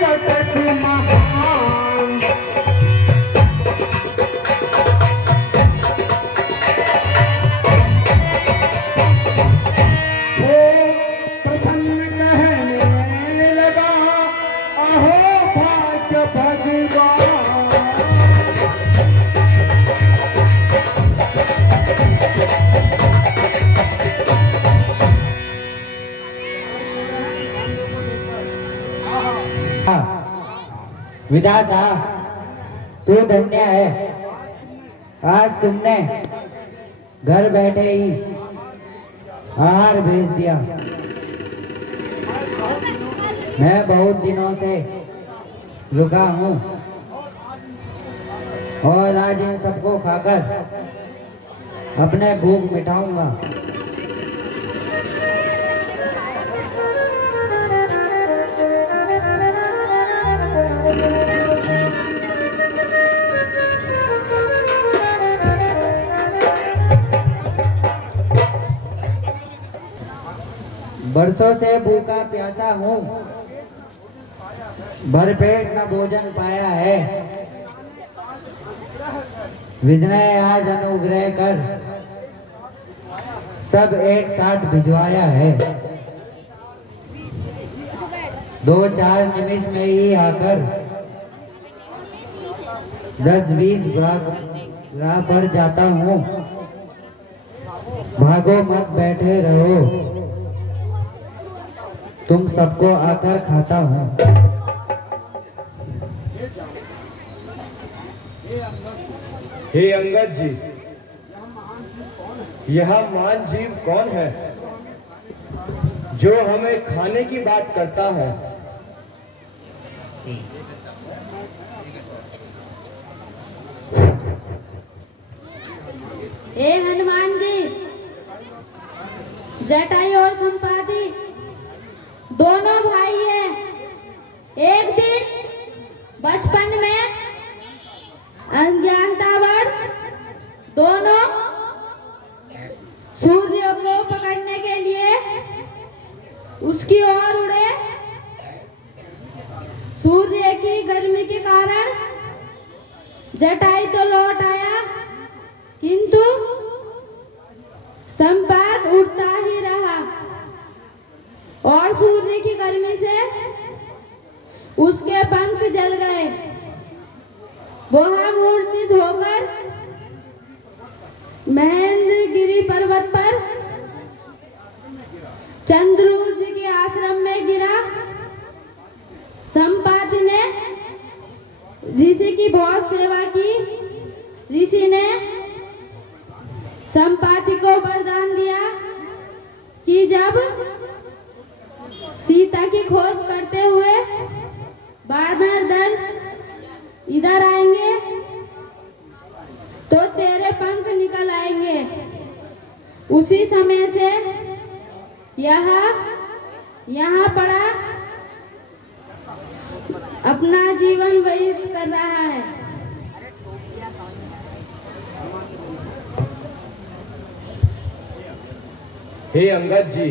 कटक महान। वो प्रसन्न कहने लगा, अहो भाग्य भगवान। विधाता तू धन्य है, आज तुमने घर बैठे ही आहार भेज दिया। मैं बहुत दिनों से रुका हूँ और आज इन सबको खाकर अपने भूख मिटाऊंगा। बरसों से भूखा प्यासा हूँ, भरपेट न भोजन पाया है। विनय आज अनुग्रह कर सब एक साथ भिजवाया है। 2-4 निमिष में ही आकर 10-20 राह पर जाता हूँ। भागो मत, बैठे रहो, तुम सबको आकर खाता हूँ। हे अंगद जी, यह महान जीव कौन है जो हमें खाने की बात करता है? हे हनुमान जी, जटायु और संपाति दोनों भाई हैं। एक दिन बचपन में अज्ञानतावश दोनों सूर्य को पकड़ने के लिए उसकी ओर उड़े। सूर्य की गर्मी के कारण जटायु तो लौट आया, किंतु संपात उड़ता ही रहा और सूर्य की गर्मी से उसके पंख जल गए। वह मूर्छित होकर महेंद्रगिरी पर्वत पर चंद्रसूर्य के आश्रम में गिरा। संपाति ने ऋषि की बहुत सेवा की। ऋषि ने संपाति को वरदान दिया कि जब सीता की खोज करते हुए बानर दल इधर आएंगे तो तेरे पंख निकल आएंगे। उसी समय से यहाँ पड़ा अपना जीवन व्यतीत कर रहा है। हे अंगद जी,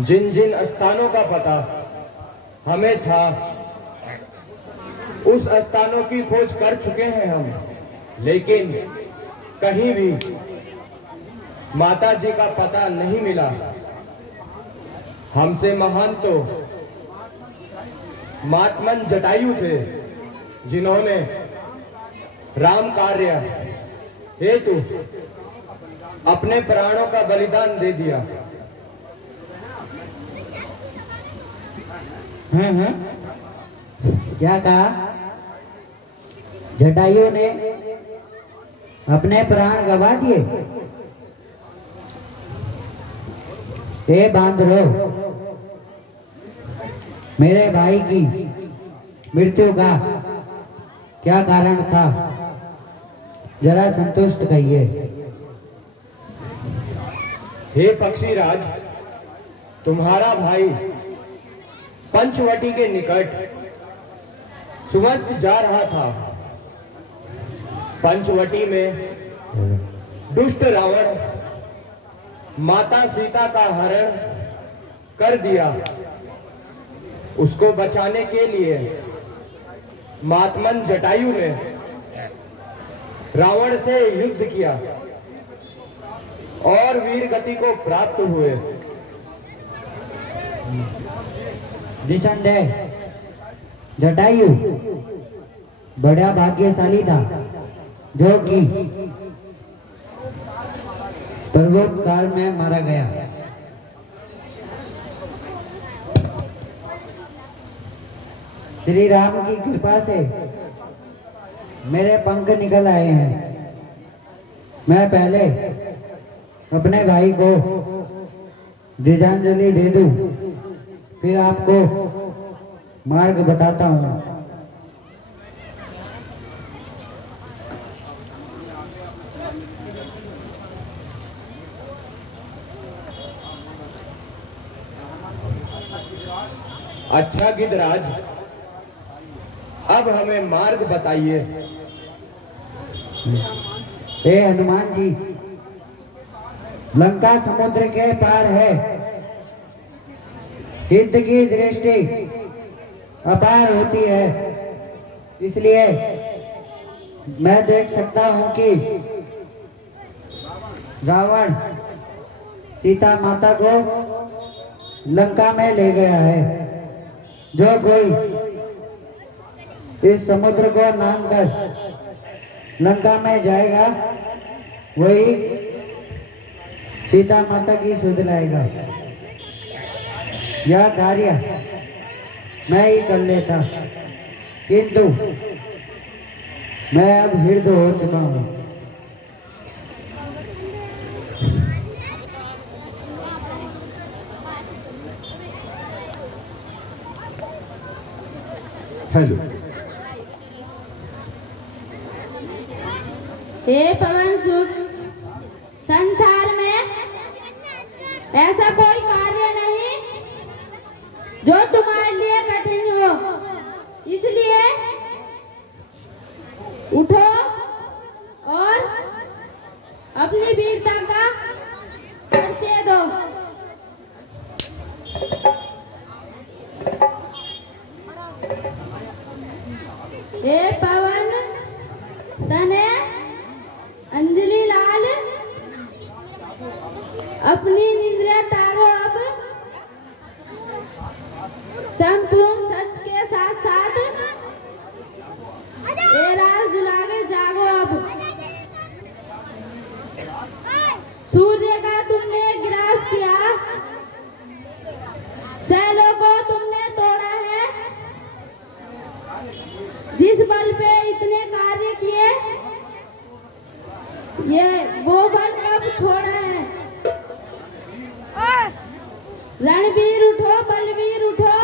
जिन जिन स्थानों का पता हमें था उस स्थानों की खोज कर चुके हैं हम, लेकिन कहीं भी माता जी का पता नहीं मिला। हमसे महान तो महात्मन जटायु थे, जिन्होंने राम कार्य हेतु अपने प्राणों का बलिदान दे दिया। क्या कहा? जटायु ने अपने प्राण गवा दिए? हे बांदरो, मेरे भाई की मृत्यु का क्या कारण था, जरा संतुष्ट कहिए। हे पक्षीराज, तुम्हारा भाई पंचवटी के निकट सुमंत जा रहा था। पंचवटी में दुष्ट रावण माता सीता का हरण कर दिया। उसको बचाने के लिए महात्मन जटायु ने रावण से युद्ध किया और वीर गति को प्राप्त हुए। निसंदेह जटायु बड़ा भाग्यशाली था, जो कि पर्वत काल में मारा गया। श्री राम की कृपा से मेरे पंख निकल आए हैं। मैं पहले अपने भाई को श्रद्धांजलि दे दूं, फिर आपको मार्ग बताता हूँ। अच्छा गिद्धराज, अब हमें मार्ग बताइए। हे हनुमान जी, लंका समुद्र के पार है। हित की दृष्टि अपार होती है, इसलिए मैं देख सकता हूं कि रावण सीता माता को लंका में ले गया है। जो कोई इस समुद्र को नाम कर लंका में जाएगा, वही सीता माता की सुध लाएगा। यह कार्य मैं ही कर लेता, किंतु मैं अब वृद्ध हो चुका हूँ। हेलो। हे पवन सुत, संसार में ऐसा कोई कार्य नहीं जो तुम्हारे लिए कठिन हो, इसलिए उठो और अपनी वीरता का परिचय दो। हे पवन तने अंजलि लाल, अपनी निंद्रिया तारो अब। संपूर्ण सत्य के साथ साथ ये राज दुलागे जागो अब। सूर्य का तुमने ग्रास किया, शैलों को तुमने तोड़ा है। जिस बल पे इतने कार्य किए, ये वो बल अब छोड़ा है। रणवीर उठो, बलवीर उठो,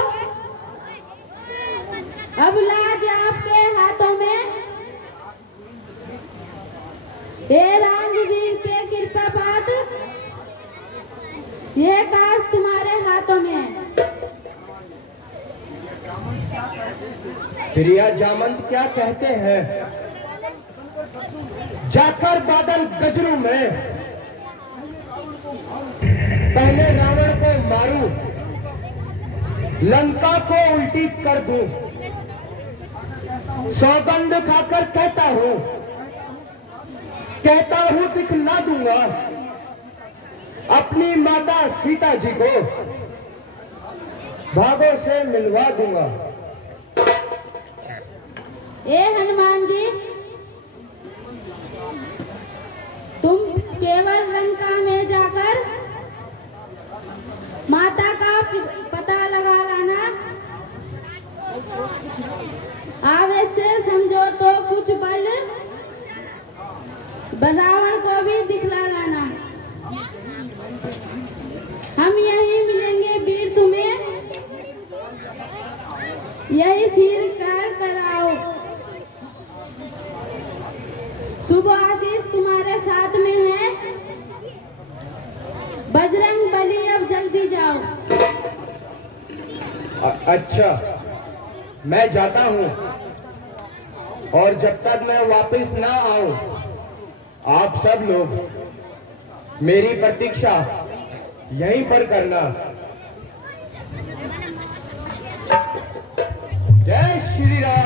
अब लाज आपके हाथों में। हे रामवीर के कृपा पात, ये काज तुम्हारे हाथों में है। प्रिया जामंत क्या कहते हैं? जाकर बादल गजरू में पहले रावण को मारूं, लंका को उल्टी कर दूं। सौगंध खाकर कहता हूं दिखला दूंगा अपनी माता सीता जी को, भागों से मिलवा दूंगा। ए हनुमान जी, तुम केवल लंका में जाकर माता का पता लगा लाना। आवेश से समझो तो कुछ बल रावण को भी दिखला लाना। हम यहीं मिलेंगे वीर तुम्हें, यही स्वीकार कराओ। शुभ आशीष तुम्हारे साथ में है। बजरंग बली, अब जल्दी जाओ। अच्छा, मैं जाता हूं, और जब तक मैं वापस ना आऊं, आप सब लोग मेरी प्रतीक्षा यहीं पर करना। श्री राम